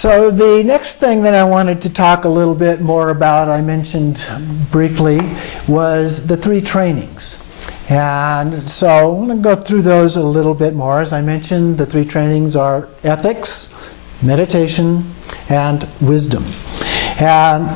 So the next thing that I wanted to talk a little bit more about, I mentioned briefly, was the 3 trainings. And so I'm going to go through those a little bit more. As I mentioned, the 3 trainings are ethics, meditation, and wisdom. And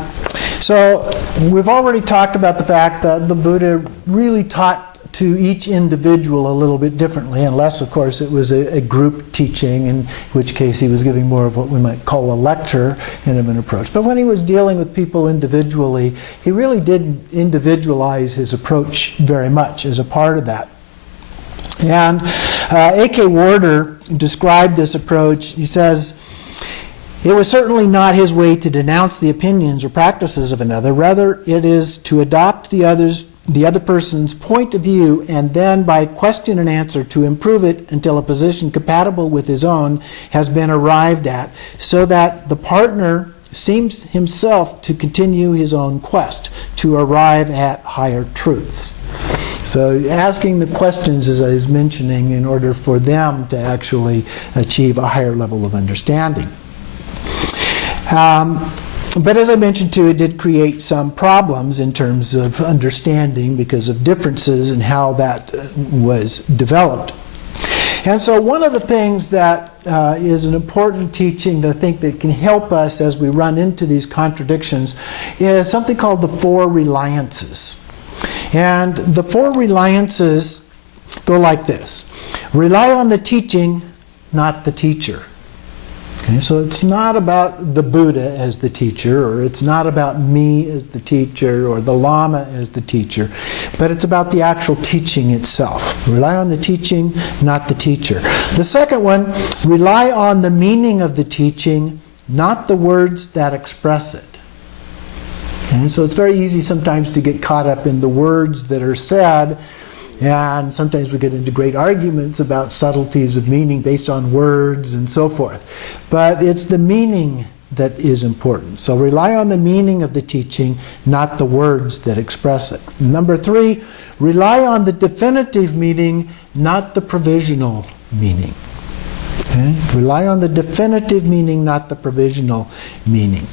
so we've already talked about the fact that the Buddha really taught to each individual a little bit differently, unless, of course, it was a group teaching, in which case he was giving more of what we might call a lecture kind of an approach. But when he was dealing with people individually, he really did individualize his approach very much as a part of that. And A.K. Warder described this approach. He says, "It was certainly not his way to denounce the opinions or practices of another. Rather, it is to adopt the other person's point of view, and then by question and answer to improve it until a position compatible with his own has been arrived at, so that the partner seems himself to continue his own quest to arrive at higher truths." So asking the questions, as I was mentioning, in order for them to actually achieve a higher level of understanding. But as I mentioned too, it did create some problems in terms of understanding because of differences in how that was developed. And so one of the things that is an important teaching that I think that can help us as we run into these contradictions is something called the Four Reliance'S. And the Four Reliance'S go like this: rely on the teaching, not the teacher. Okay, so it's not about the Buddha as the teacher, or it's not about me as the teacher, or the Lama as the teacher, but it's about the actual teaching itself. Rely on the teaching, not the teacher. The second one, rely on the meaning of the teaching, not the words that express it. And so it's very easy sometimes to get caught up in the words that are said, and sometimes we get into great arguments about subtleties of meaning based on words and so forth. But it's the meaning that is important. So rely on the meaning of the teaching, not the words that express it. Number 3, rely on the definitive meaning, not the provisional meaning. Okay? Rely on the definitive meaning, not the provisional meaning.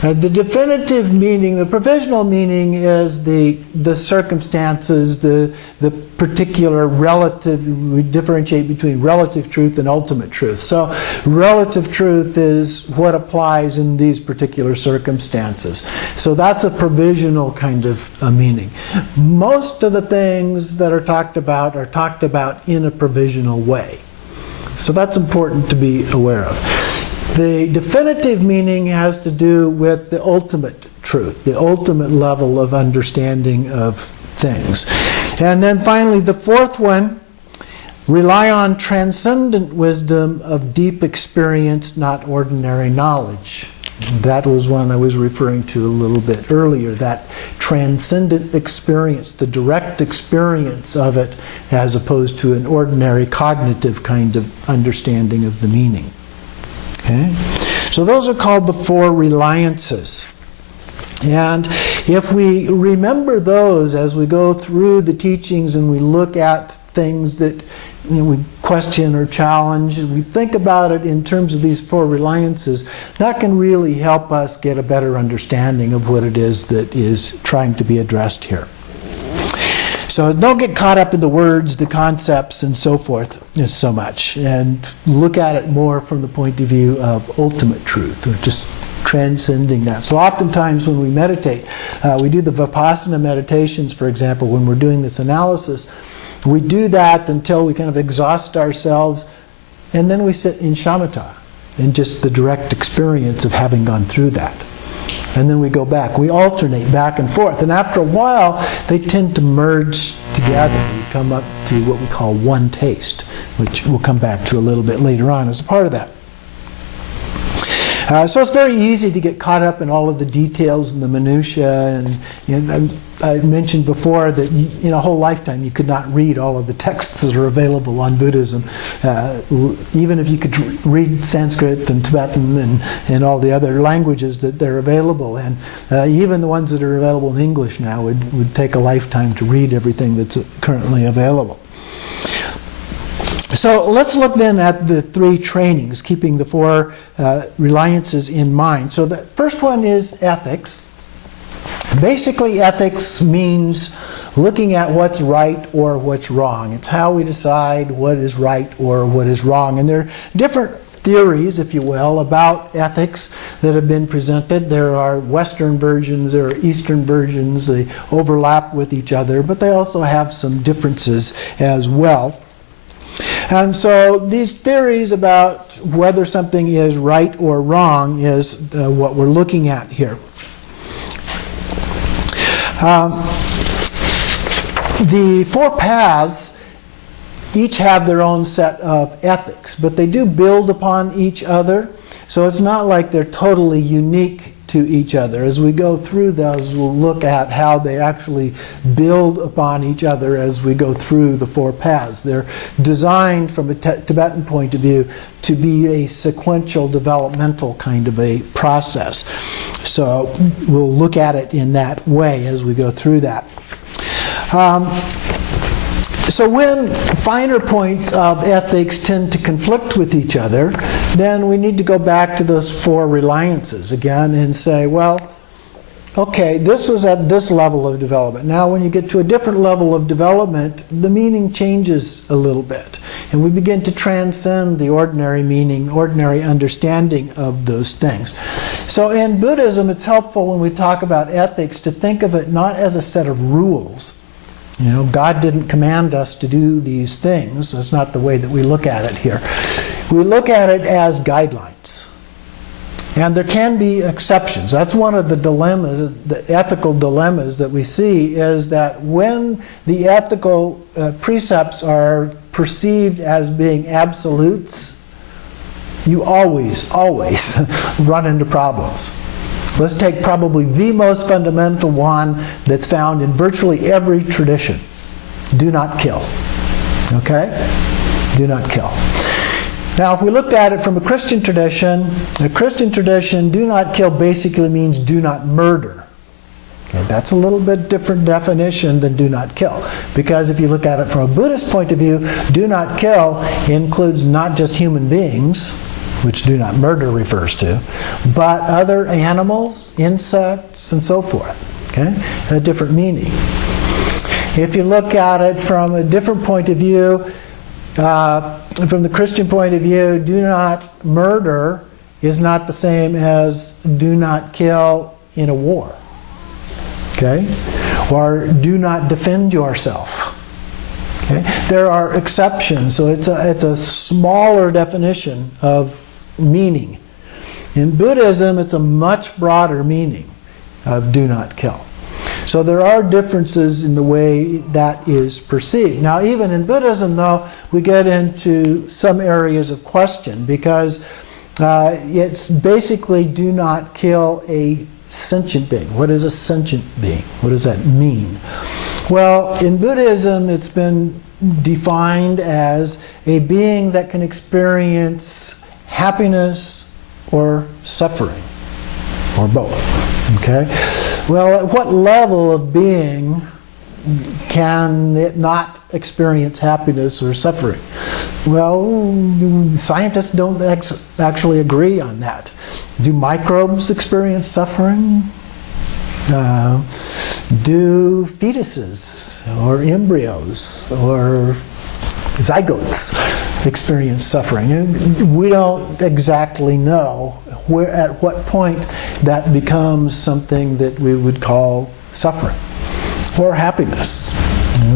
The definitive meaning, the provisional meaning is the circumstances, the particular relative. We differentiate between relative truth and ultimate truth. So relative truth is what applies in these particular circumstances. So that's a provisional kind of a meaning. Most of the things that are talked about in a provisional way. So that's important to be aware of. The definitive meaning has to do with the ultimate truth, the ultimate level of understanding of things. And then finally, the fourth one, rely on transcendent wisdom of deep experience, not ordinary knowledge. That was one I was referring to a little bit earlier, that transcendent experience, the direct experience of it, as opposed to an ordinary cognitive kind of understanding of the meaning. Okay? So those are called the Four Reliance'S. And if we remember those as we go through the teachings and we look at things that we question or challenge, we think about it in terms of these Four Reliance'S, that can really help us get a better understanding of what it is that is trying to be addressed here. So don't get caught up in the words, the concepts, and so forth so much, and look at it more from the point of view of ultimate truth, or just transcending that. So oftentimes when we meditate, we do the Vipassana meditations, for example, when we're doing this analysis, we do that until we kind of exhaust ourselves, and then we sit in shamatha, in just the direct experience of having gone through that. And then we go back. We alternate back and forth. And after a while, they tend to merge together. We come up to what we call one taste, which we'll come back to a little bit later on as a part of that. So it's very easy to get caught up in all of the details and the minutiae. And I mentioned before that in a whole lifetime you could not read all of the texts that are available on Buddhism. Even if you could read Sanskrit and Tibetan and all the other languages that they're available. And even the ones that are available in English now would take a lifetime to read everything that's currently available. So let's look then at the three trainings, keeping the four reliances in mind. So the first one is ethics. Basically, ethics means looking at what's right or what's wrong. It's how we decide what is right or what is wrong. And there are different theories, if you will, about ethics that have been presented. There are Western versions, there are Eastern versions. They overlap with each other, but they also have some differences as well. And so these theories about whether something is right or wrong is what we're looking at here. The four paths each have their own set of ethics, but they do build upon each other. So it's not like they're totally unique to each other. As we go through those, we'll look at how they actually build upon each other as we go through the four paths. They're designed from a Tibetan point of view to be a sequential developmental kind of a process. So we'll look at it in that way as we go through that. So when finer points of ethics tend to conflict with each other, then we need to go back to those four reliances again and say, well, okay, this was at this level of development. Now when you get to a different level of development, the meaning changes a little bit. And we begin to transcend the ordinary meaning, ordinary understanding of those things. So in Buddhism, it's helpful when we talk about ethics to think of it not as a set of rules. You know, God didn't command us to do these things. That's not the way that we look at it here. We look at it as guidelines. And there can be exceptions. That's one of the dilemmas, the ethical dilemmas that we see, is that when the ethical precepts are perceived as being absolutes, you always run into problems. Let's take probably the most fundamental one that's found in virtually every tradition. Do not kill. Okay? Do not kill. Now, if we looked at it from a Christian tradition, do not kill basically means do not murder. Okay, that's a little bit different definition than do not kill. Because if you look at it from a Buddhist point of view, do not kill includes not just human beings, which do not murder refers to, but other animals, insects, and so forth. Okay? A different meaning. If you look at it from a different point of view, from the Christian point of view, do not murder is not the same as do not kill in a war. Okay? Or do not defend yourself. Okay? There are exceptions, so it's a smaller definition of meaning. In Buddhism, it's a much broader meaning of do not kill. So there are differences in the way that is perceived. Now, even in Buddhism, though, we get into some areas of question because it's basically do not kill a sentient being. What is a sentient being? What does that mean? Well, in Buddhism, it's been defined as a being that can experience happiness or suffering, or both. Okay? Well, at what level of being can it not experience happiness or suffering? Well, scientists don't actually agree on that. Do microbes experience suffering? Do fetuses or embryos or zygotes experience suffering? We don't exactly know at what point that becomes something that we would call suffering or happiness.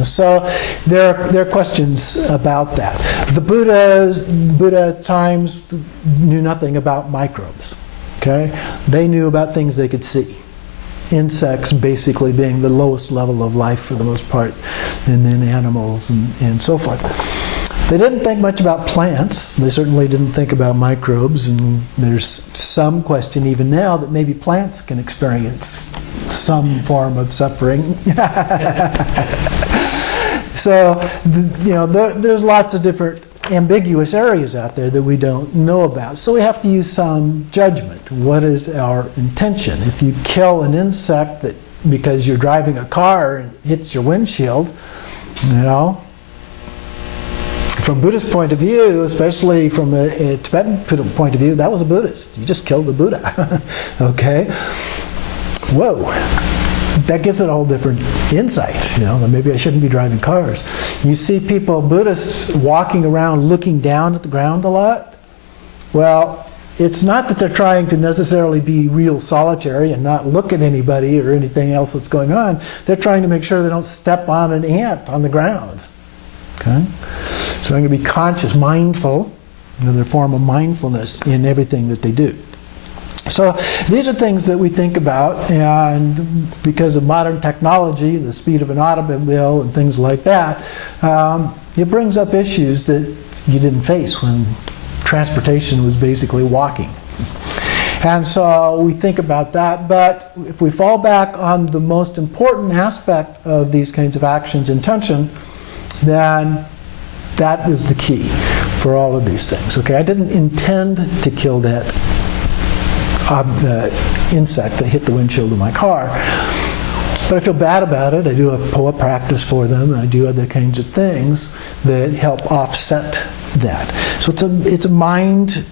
So there are questions about that. The Buddha at times knew nothing about microbes. Okay? They knew about things they could see. Insects basically being the lowest level of life for the most part, and then animals and so forth. They didn't think much about plants. They certainly didn't think about microbes, and there's some question even now that maybe plants can experience some form of suffering. So, there's lots of different ambiguous areas out there that we don't know about. So we have to use some judgment. What is our intention? If you kill an insect because you're driving a car and hits your windshield, from Buddhist point of view, especially from a Tibetan point of view, that was a Buddhist. You just killed the Buddha. Okay? Whoa. That gives it a whole different insight. Maybe I shouldn't be driving cars. You see people, Buddhists, walking around looking down at the ground a lot. Well, it's not that they're trying to necessarily be real solitary and not look at anybody or anything else that's going on. They're trying to make sure they don't step on an ant on the ground. Okay? So they're going to be conscious, mindful, their form of mindfulness in everything that they do. So these are things that we think about, and because of modern technology, the speed of an automobile and things like that, it brings up issues that you didn't face when transportation was basically walking. And so we think about that, but if we fall back on the most important aspect of these kinds of actions, intention, then that is the key for all of these things. Okay, I didn't intend to kill that insect that hit the windshield of my car, but I feel bad about it. I do a POA practice for them, and I do other kinds of things that help offset that. So it's a mind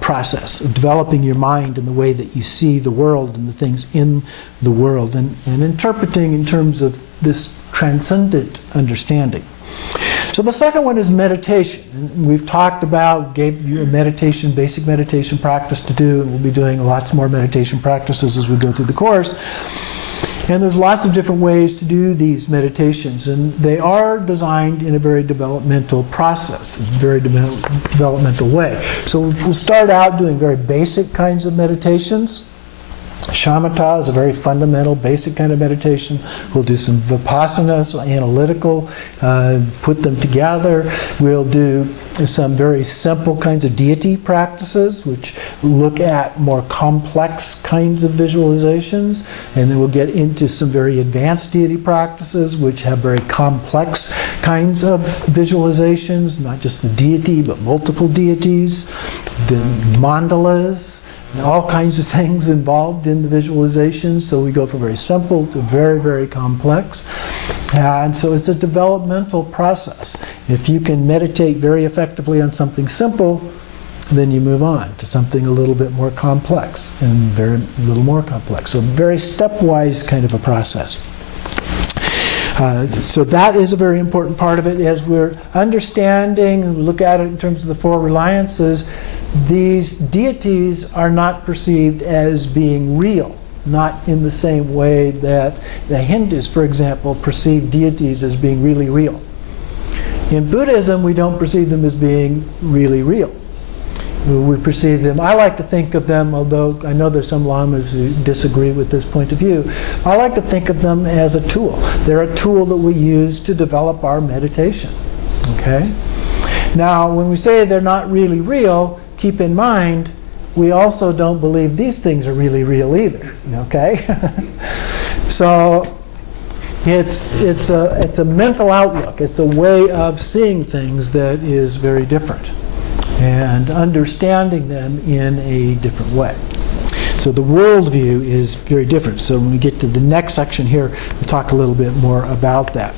process of developing your mind in the way that you see the world and the things in the world, and interpreting in terms of this transcendent understanding. So the second one is meditation. We've talked about, gave you a meditation, basic meditation practice to do, and we'll be doing lots more meditation practices as we go through the course. And there's lots of different ways to do these meditations, and they are designed in a very developmental process, a very developmental way. So we'll start out doing very basic kinds of meditations. Shamatha is a very fundamental, basic kind of meditation. We'll do some vipassana, so analytical, put them together. We'll do some very simple kinds of deity practices, which look at more complex kinds of visualizations. And then we'll get into some very advanced deity practices, which have very complex kinds of visualizations, not just the deity, but multiple deities, the mandalas, all kinds of things involved in the visualization. So we go from very simple to very, very complex. And so it's a developmental process. If you can meditate very effectively on something simple, then you move on to something a little bit more complex and very little more complex. So very stepwise kind of a process. So that is a very important part of it. As we're understanding and we look at it in terms of the Four Reliance'S, these deities are not perceived as being real, not in the same way that the Hindus, for example, perceive deities as being really real. In Buddhism, we don't perceive them as being really real. We perceive them, I like to think of them, although I know there's some lamas who disagree with this point of view, I like to think of them as a tool. They're a tool that we use to develop our meditation. Okay? Now, when we say they're not really real, keep in mind, we also don't believe these things are really real either. Okay? So it's a mental outlook. It's a way of seeing things that is very different and understanding them in a different way. So the worldview is very different. So when we get to the next section here, we'll talk a little bit more about that.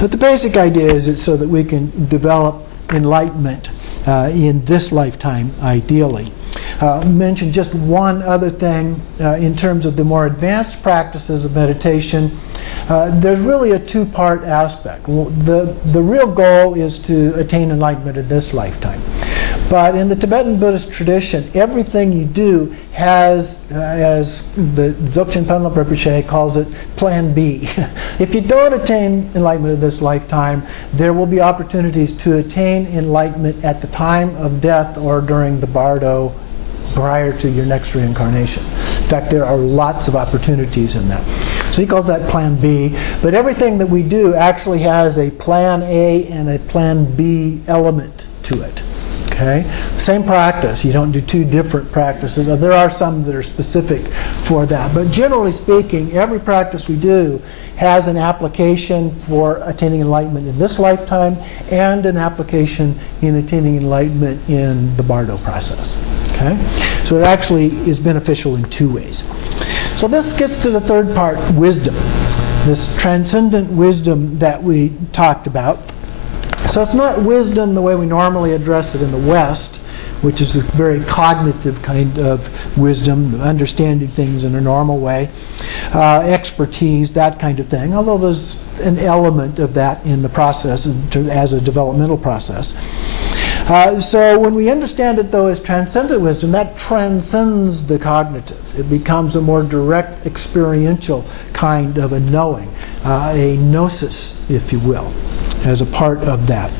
But the basic idea is it's so that we can develop enlightenment in this lifetime, ideally. Mention just one other thing in terms of the more advanced practices of meditation. There's really a two-part aspect. The real goal is to attain enlightenment in this lifetime. But in the Tibetan Buddhist tradition, everything you do has, as the Dzogchen Penlop Rinpoche calls it, Plan B. If you don't attain enlightenment in this lifetime, there will be opportunities to attain enlightenment at the time of death or during the bardo prior to your next reincarnation. In fact, there are lots of opportunities in that. So he calls that Plan B. But everything that we do actually has a Plan A and a Plan B element to it. Okay? Same practice. You don't do two different practices. There are some that are specific for that. But generally speaking, every practice we do has an application for attaining enlightenment in this lifetime and an application in attaining enlightenment in the bardo process. Okay? So it actually is beneficial in two ways. So this gets to the third part, wisdom. This transcendent wisdom that we talked about. So it's not wisdom the way we normally address it in the West, which is a very cognitive kind of wisdom, understanding things in a normal way, expertise, that kind of thing, although there's an element of that in the process as a developmental process. So when we understand it, though, as transcendent wisdom, that transcends the cognitive. It becomes a more direct, experiential kind of a knowing, a gnosis, if you will, as a part of that.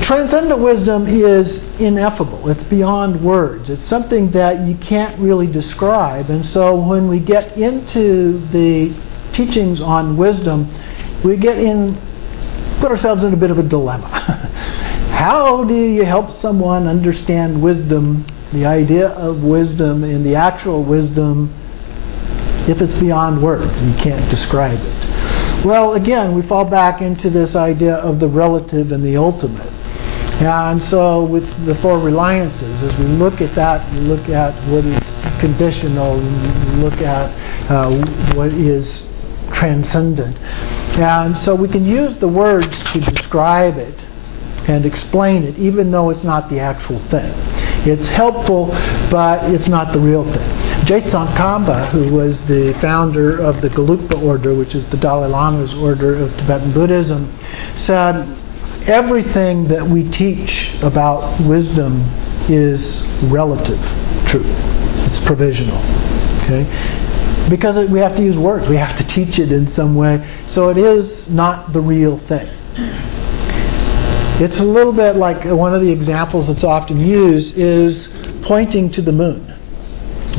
Transcendent wisdom is ineffable. It's beyond words. It's something that you can't really describe. And so when we get into the teachings on wisdom, we put ourselves in a bit of a dilemma. How do you help someone understand wisdom, the idea of wisdom and the actual wisdom, if it's beyond words and you can't describe it? Well, again, we fall back into this idea of the relative and the ultimate. And so with the Four Reliance'S, as we look at that, we look at what is conditional, and we look at what is transcendent. And so we can use the words to describe it and explain it, even though it's not the actual thing. It's helpful, but it's not the real thing. Tsongkhapa, who was the founder of the Gelugpa order, which is the Dalai Lama's order of Tibetan Buddhism, said everything that we teach about wisdom is relative truth. It's provisional. Okay? Because we have to use words. We have to teach it in some way. So it is not the real thing. It's a little bit like one of the examples that's often used is pointing to the moon.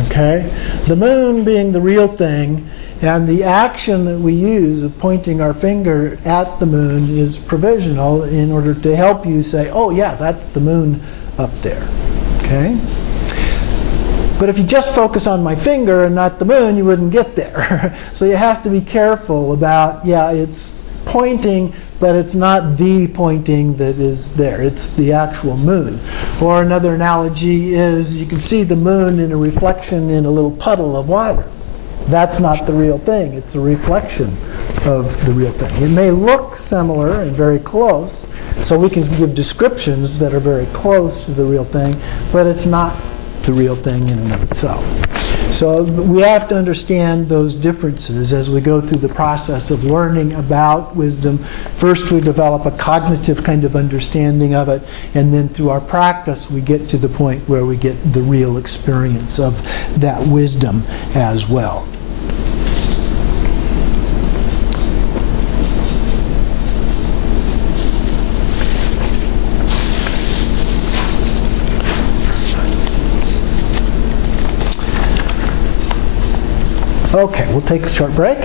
Okay? The moon being the real thing, and the action that we use of pointing our finger at the moon is provisional in order to help you say, oh yeah, that's the moon up there. Okay? But if you just focus on my finger and not the moon, you wouldn't get there. So you have to be careful about, yeah, it's pointing, but it's not the pointing that is there. It's the actual moon. Or another analogy is you can see the moon in a reflection in a little puddle of water. That's not the real thing. It's a reflection of the real thing. It may look similar and very close, so we can give descriptions that are very close to the real thing, but it's not the real thing in and of itself. So we have to understand those differences as we go through the process of learning about wisdom. First we develop a cognitive kind of understanding of it, and then through our practice we get to the point where we get the real experience of that wisdom as well. Okay, we'll take a short break.